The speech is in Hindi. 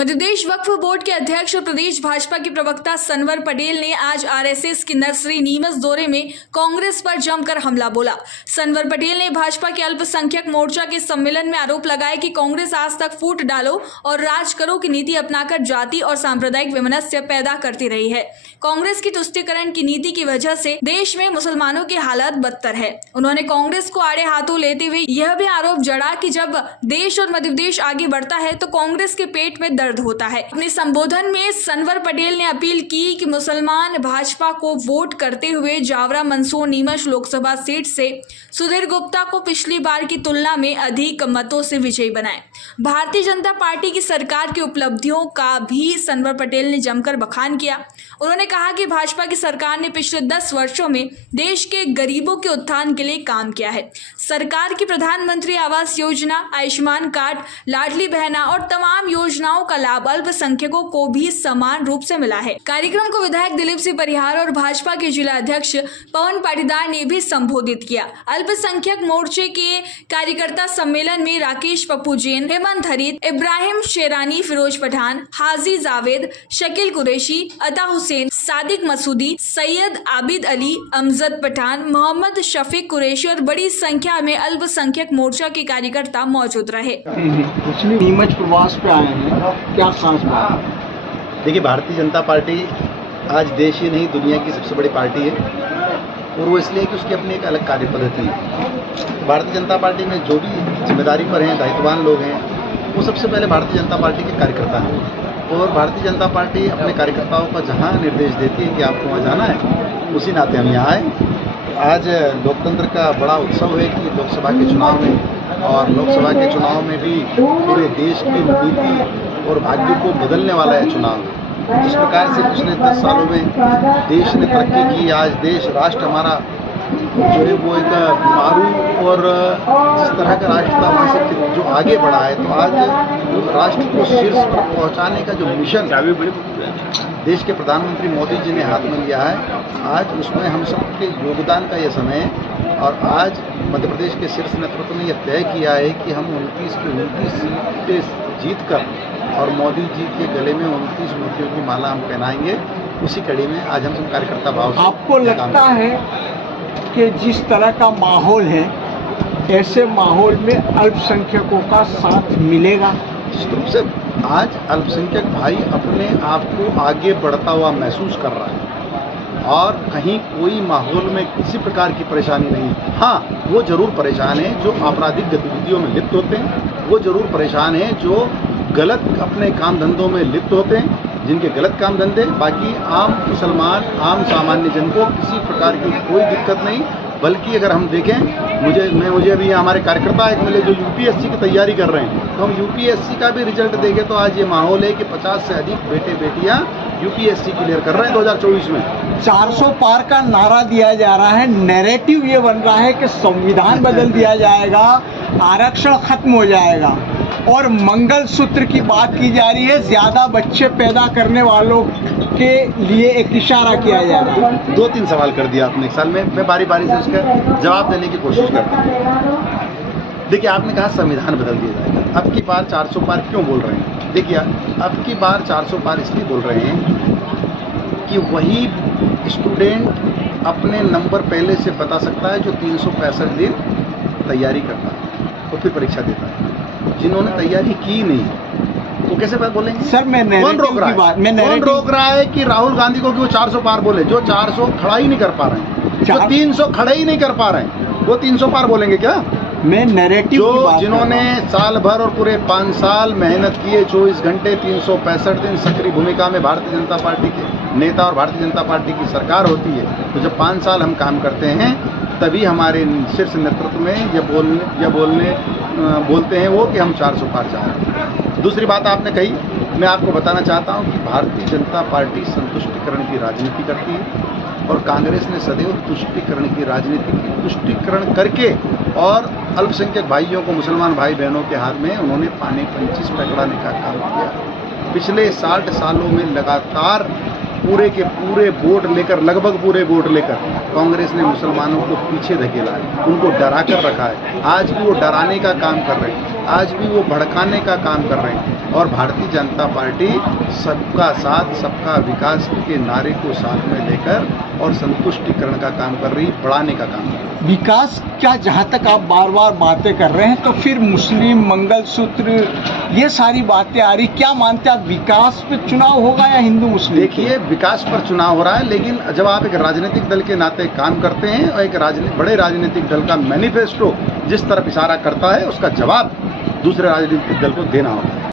मध्य प्रदेश वक्फ बोर्ड के अध्यक्ष और प्रदेश भाजपा के प्रवक्ता सनवर पटेल ने आज आरएसएस की नर्सरी नीमच दौरे में कांग्रेस पर जमकर हमला बोला। सनवर पटेल ने भाजपा के अल्पसंख्यक मोर्चा के सम्मेलन में आरोप लगाया कि कांग्रेस आज तक फूट डालो और राज करो की नीति अपनाकर जाति और सांप्रदायिक वैमनस्य पैदा करती रही है। कांग्रेस की तुष्टीकरण की नीति की वजह से देश में मुसलमानों की हालत बदतर है। उन्होंने कांग्रेस को आड़े हाथों लेते हुए यह भी आरोप जड़ा कि जब देश और मध्य प्रदेश आगे बढ़ता है तो कांग्रेस के पेट में दर्द होता है। अपने संबोधन में सनवर पटेल ने अपील की कि मुसलमान भाजपा को वोट करते हुए जावरा मंदसौर नीमच लोकसभा सीट से सुधीर गुप्ता को पिछली बार की तुलना में अधिक मतों से विजयी बनाएं। भारतीय जनता पार्टी की सरकार की उपलब्धियों का भी सनवर पटेल ने जमकर बखान किया। उन्होंने कहा कि भाजपा की सरकार ने पिछले 10 वर्षों में देश के गरीबों के उत्थान के लिए काम किया है। सरकार की प्रधानमंत्री आवास योजना, आयुष्मान कार्ड, लाडली बहना और तमाम योजनाओं का लाभ अल्पसंख्यकों को भी समान रूप से मिला है। कार्यक्रम को विधायक दिलीप सिंह परिहार और भाजपा के जिला अध्यक्ष पवन पाटीदार ने भी संबोधित किया। अल्पसंख्यक मोर्चे के कार्यकर्ता सम्मेलन में राकेश पप्पू जैन, हेमंत हरीत, इब्राहिम शेरानी, फिरोज पठान, हाजी जावेद, शकील कुरैशी, अता हुसैन, सादिक मसूदी, सैयद आबिद अली, अमजद पठान, मोहम्मद शफीक कुरैशी और बड़ी संख्या में अल्पसंख्यक मोर्चा के कार्यकर्ता मौजूद रहे। नीमच प्रवास पे आए हैं, क्या खास बात? देखिए, भारतीय जनता पार्टी आज देश ही नहीं दुनिया की सबसे बड़ी पार्टी है और वो इसलिए कि उसकी अपनी एक अलग कार्य पद्धति है। भारतीय जनता पार्टी में जो भी जिम्मेदारी पर हैं, दायित्ववान लोग हैं, वो सबसे पहले भारतीय जनता पार्टी के कार्यकर्ता हैं और भारतीय जनता पार्टी अपने कार्यकर्ताओं का जहाँ निर्देश देती है कि आपको वहाँ जाना है, उसी नाते हम यहाँ आए। आज लोकतंत्र का बड़ा उत्सव है कि लोकसभा के चुनाव में और लोकसभा के चुनाव में भी पूरे देश की नीति और भाग्य को बदलने वाला है चुनाव। जिस प्रकार से पिछले 10 सालों में देश ने तरक्की की, आज देश राष्ट्र हमारा जो है वो एक मारू और जिस तरह का राष्ट्र था वहाँ से जो आगे बढ़ा है, तो आज राष्ट्र को शीर्ष पर पहुँचाने का जो मिशन देश के प्रधानमंत्री मोदी जी ने हाथ में लिया है, आज उसमें हम सबके योगदान का यह समय है। और आज मध्य प्रदेश के शीर्ष नेतृत्व ने यह तय किया है कि हम 29 की 29 सीटें जीत कर और मोदी जी के गले में 29 मोतियों की माला हम पहनाएंगे। उसी कड़ी में आज हम सब कार्यकर्ता भाव से आपको लगता है कि जिस तरह का माहौल है, ऐसे माहौल में अल्पसंख्यकों का साथ मिलेगा? निश्चित रूप से आज अल्पसंख्यक भाई अपने आप को आगे बढ़ता हुआ महसूस कर रहा है और कहीं कोई माहौल में किसी प्रकार की परेशानी नहीं। हाँ, वो जरूर परेशान है जो आपराधिक गतिविधियों में लिप्त होते हैं, वो जरूर परेशान है जो गलत अपने काम धंधों में लिप्त होते हैं, जिनके गलत काम धंधे। बाकी आम मुसलमान, आम सामान्य जन को किसी प्रकार की कोई दिक्कत नहीं। बल्कि अगर हम देखें, मुझे अभी हमारे कार्यकर्ता एक मिले जो यूपीएससी की तैयारी कर रहे हैं, तो हम यूपीएससी का भी रिजल्ट देखें तो आज ये माहौल है कि 50 से अधिक बेटे बेटियां यूपीएससी क्लियर कर रहे हैं 2024 में। 400 पार का नारा दिया जा रहा है, नैरेटिव ये बन रहा है कि संविधान बदल दिया जाएगा, आरक्षण खत्म हो जाएगा और मंगलसूत्र की बात की जा रही है, ज्यादा बच्चे पैदा करने वालों के लिए एक इशारा किया जा रहा है। 2-3 सवाल कर दिया आपने एक साल में, मैं बारी बारी से उसका जवाब देने की कोशिश करता हूँ। देखिए, आपने कहा संविधान बदल दिया जाएगा, अब की बार 400 पार क्यों बोल रहे हैं? देखिए, अब की बार 400 पार इसलिए बोल रहे हैं कि वही स्टूडेंट अपने नंबर पहले से बता सकता है जो 365 दिन तैयारी करता है और फिर परीक्षा देता है। जिन्होंने तैयारी की नहीं वो कैसे बात बोलेंगे? सर, कौन रोक रहा है कि राहुल गांधी को कि वो 400 पार बोले? जो 400 खड़ा ही नहीं कर पा रहे हैं, जो 300 खड़े ही नहीं कर पा रहे हैं, वो 300 पार बोलेंगे क्या? मैं नैरेटिव की बात, जिन्होंने साल भर और पूरे 5 साल मेहनत किए, 24 घंटे 365 दिन सक्रिय भूमिका में भारतीय जनता पार्टी के नेता और भारतीय जनता पार्टी की सरकार होती है, तो जब 5 साल हम काम करते हैं तभी हमारे शीर्ष नेतृत्व में बोलते हैं वो कि हम 400 पार चाह रहे हैं। दूसरी बात आपने कही, मैं आपको बताना चाहता हूं कि भारतीय जनता पार्टी संतुष्टिकरण की राजनीति करती है और कांग्रेस ने सदैव तुष्टिकरण की राजनीति की। तुष्टिकरण करके और अल्पसंख्यक भाइयों को, मुसलमान भाई बहनों के हाथ में उन्होंने पाने 25 पकड़ाने का काम किया। पिछले 60 सालों में लगातार पूरे के पूरे वोट लेकर, लगभग पूरे वोट लेकर कांग्रेस ने मुसलमानों को पीछे धकेला है, उनको डरा कर रखा है। आज भी वो डराने का काम कर रहे हैं, आज भी वो भड़काने का काम कर रहे हैं। और भारतीय जनता पार्टी सबका साथ सबका विकास के नारे को साथ में लेकर और संतुष्टिकरण का काम कर रही, बढ़ाने का काम कर रही है। विकास क्या, जहाँ तक आप बार बार बातें कर रहे हैं तो फिर मुस्लिम मंगलसूत्र ये सारी बातें आ रही, क्या मानते हैं आप, विकास पे चुनाव होगा या हिंदू मुस्लिम? देखिए, विकास पर चुनाव हो रहा है, लेकिन जब आप एक राजनीतिक दल के नाते काम करते हैं और एक बड़े राजनीतिक दल का मैनिफेस्टो जिस तरफ इशारा करता है उसका जवाब दूसरे राजनीतिक दल को देना होता है।